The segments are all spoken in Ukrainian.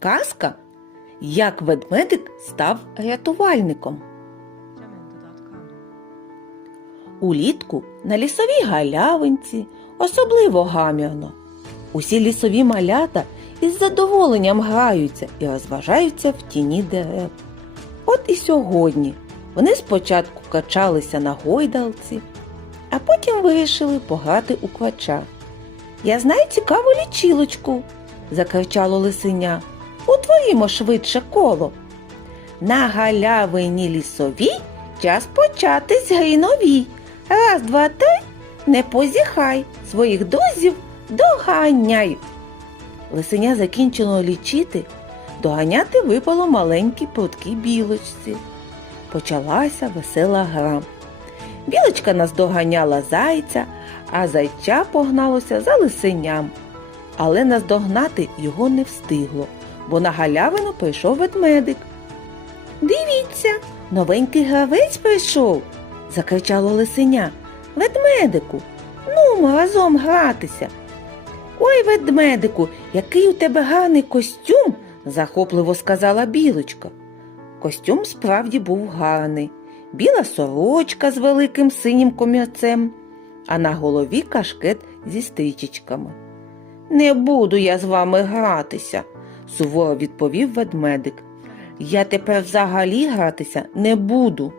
Казка Як ведмедик став рятувальником. Улітку на лісовій галявинці особливо гамірно. Усі лісові малята із задоволенням граються і розважаються в тіні дерев. От і сьогодні вони спочатку качалися на гойдалці, а потім вирішили пограти у квача. Я знаю цікаву лічилочку, закричало лисеня. Утворімо швидше коло. На галявині лісовій час почати з гри. Раз, два, три, не позіхай, своїх друзів доганяй. Лисеня закінчило лічити, доганяти випало маленькій пруткій білочці. Почалася весела гра. Білочка наздоганяла зайця, а зайча погналося за лисеням. Але наздогнати його не встигло, бо на галявину прийшов ведмедик. Дивіться, новенький гравець прийшов, закричало лисеня. Ведмедику, ну разом гратися. Ой, ведмедику, який у тебе гарний костюм, захопливо сказала білочка. Костюм справді був гарний. Біла сорочка з великим синім комірцем, а на голові кашкет зі стрічечками. Не буду я з вами гратися, суворо відповів ведмедик. Я тепер взагалі гратися не буду.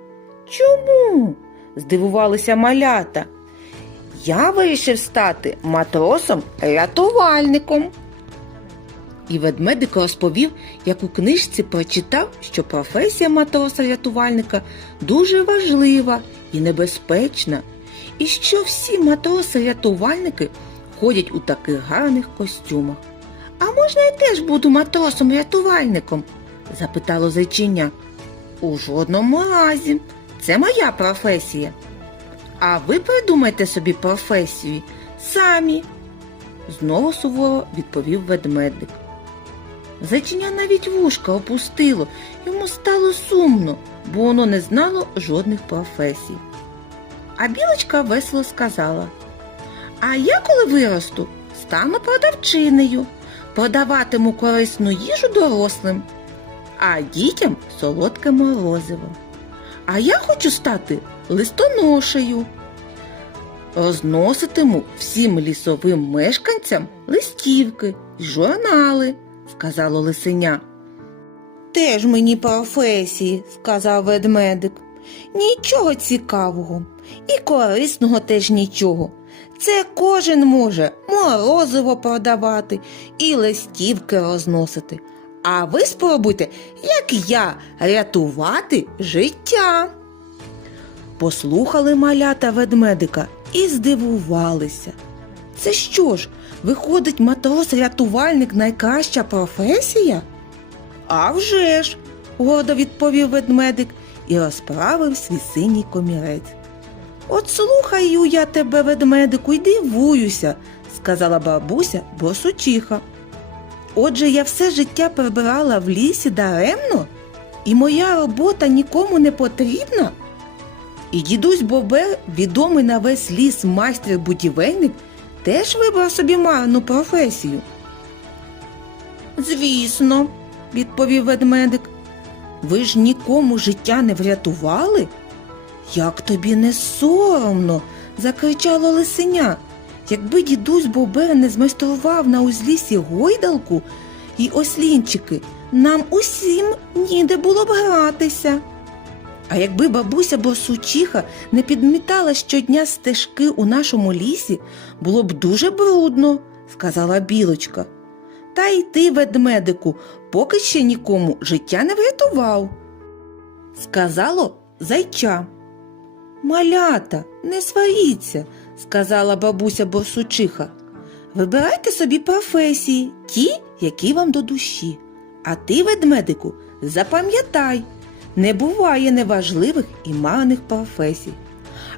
Чому? здивувалися малята. Я вирішив стати матросом-рятувальником. І ведмедик розповів, як у книжці прочитав, що професія матроса-рятувальника дуже важлива і небезпечна, і що всі матроси-рятувальники ходять у таких гарних костюмах. Можна я теж буду матросом-рятувальником? запитало зайчиня. У жодному разі. Це моя професія. А ви придумайте собі професію самі, знову суворо відповів ведмедик. Зайчиня навіть вушка опустило, йому стало сумно, бо воно не знало жодних професій. А білочка весело сказала: А я, коли виросту, стану продавчинею, продаватиму корисну їжу дорослим, а дітям солодке морозиво. А я хочу стати листоношею. Розноситиму всім лісовим мешканцям листівки й журнали, сказало лисеня. Теж мені професії, сказав ведмедик. Нічого цікавого і корисного теж нічого. Це кожен може морозиво продавати і листівки розносити. А ви спробуйте, як я, рятувати життя. Послухали малята ведмедика і здивувалися. Це що ж, виходить, матрос-рятувальник найкраща професія? «А вже ж!» – гордо відповів ведмедик і розправив свій синій комірець. От слухаю я тебе, ведмедику, й дивуюся, сказала бабуся босучиха. Отже, я все життя прибирала в лісі даремно, і моя робота нікому не потрібна. І дідусь Бобер, відомий на весь ліс майстер-будівельник, теж вибрав собі марну професію. Звісно, відповів ведмедик. Ви ж нікому життя не врятували? Як тобі не соромно? закричало лисеня. Якби дідусь Бобер не змайстрував на узлісі гойдалку і ослінчики, нам усім ніде було б гратися. А якби бабуся Босучиха не підмітала щодня стежки у нашому лісі, було б дуже брудно, сказала білочка. Та й ти, ведмедику, поки ще нікому життя не врятував. Сказало зайча. Малята, не сваріться, сказала бабуся Борсучиха. Вибирайте собі професії, ті, які вам до душі. А ти, ведмедику, запам'ятай, не буває неважливих і марних професій.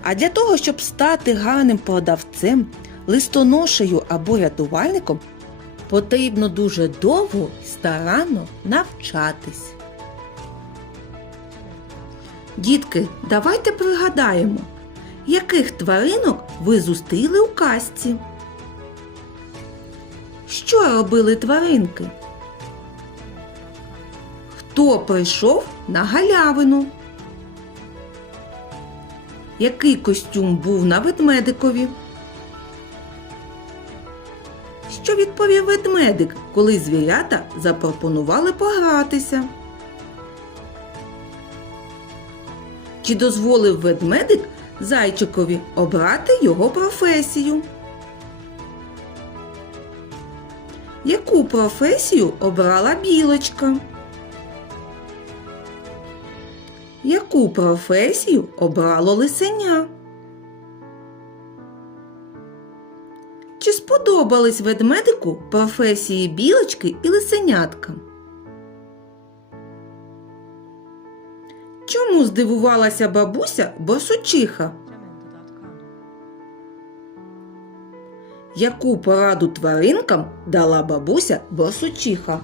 А для того, щоб стати гарним продавцем, листоношею або рятувальником, потрібно дуже довго й старанно навчатись. Дітки, давайте пригадаємо, яких тваринок ви зустріли у казці. Що робили тваринки? Хто прийшов на галявину? Який костюм був на ведмедикові? Що відповів ведмедик, коли звірята запропонували погратися? Чи дозволив ведмедик зайчикові обрати його професію? Яку професію обрала білочка? Яку професію обрало лисеня? Чи сподобались ведмедику професії білочки і лисенятка? Здивувалася бабуся босучиха? Яку пораду тваринкам дала бабуся босучиха?